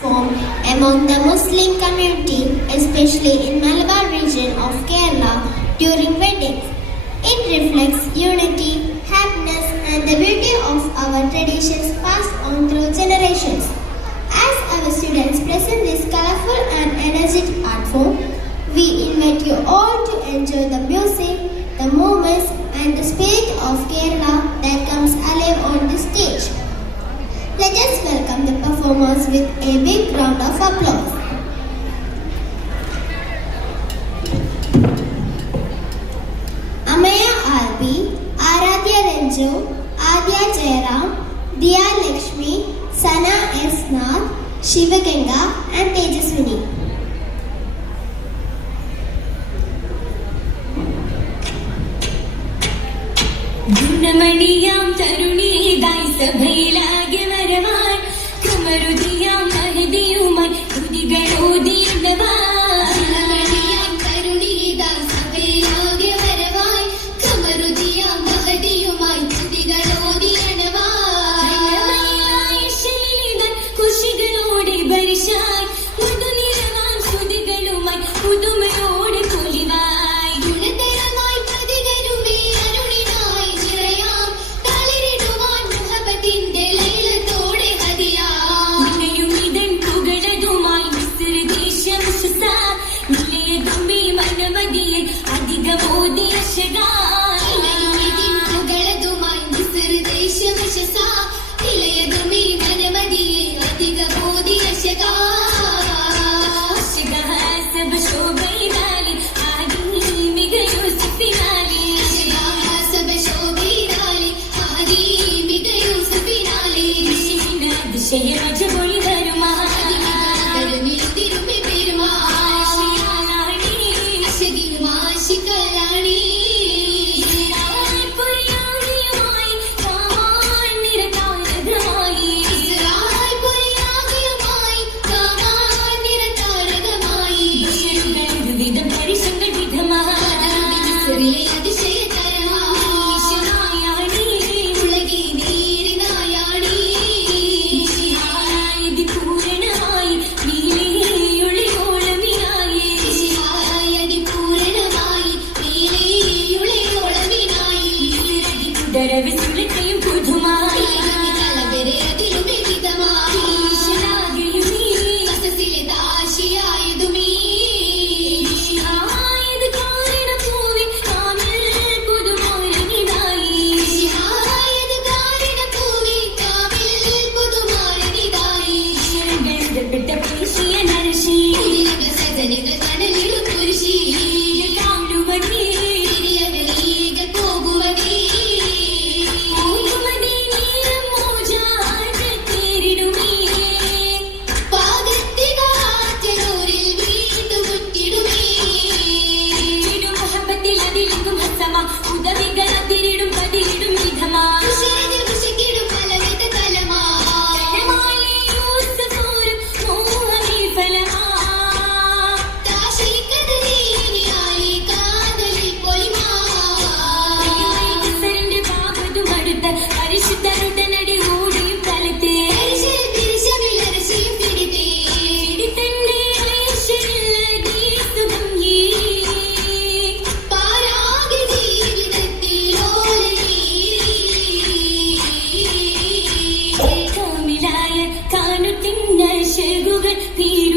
form among the Muslim community, especially in Malabar region of Kerala during weddings. It reflects unity, happiness and the beauty of our traditions passed on through generations. As our students present this colorful and energetic art form, we invite you all to enjoy the music, the moments and the spirit of Kerala that comes alive on the stage. Let us welcome the performers with a big round of applause. Amaya Albi, Aradhya Renju, Adya Jairam, Diya Lakshmi, Sana S. Nath, Shivaganga and Tejaswini. ഗുണമണിയാം തരുണീതായി സഭയിലാകെ വരവാൻ കമരുതിയാം മഹതിയുമായി തുതികളോതിയുണ്ടവാൻ ഗുണമണിയാം തരുണീതായി സഭയിലാകെ വരവാൻ കമരുതിയാം മഹതിയുമായി തുതികളോതിയണവാൻ ശീലൻ കുശികളോടെ ഭരിശാൻ മുതുനിരവാൻ സ്തുതികളുമായി പുതുമയോടെ കൊലിവാൻ തീരു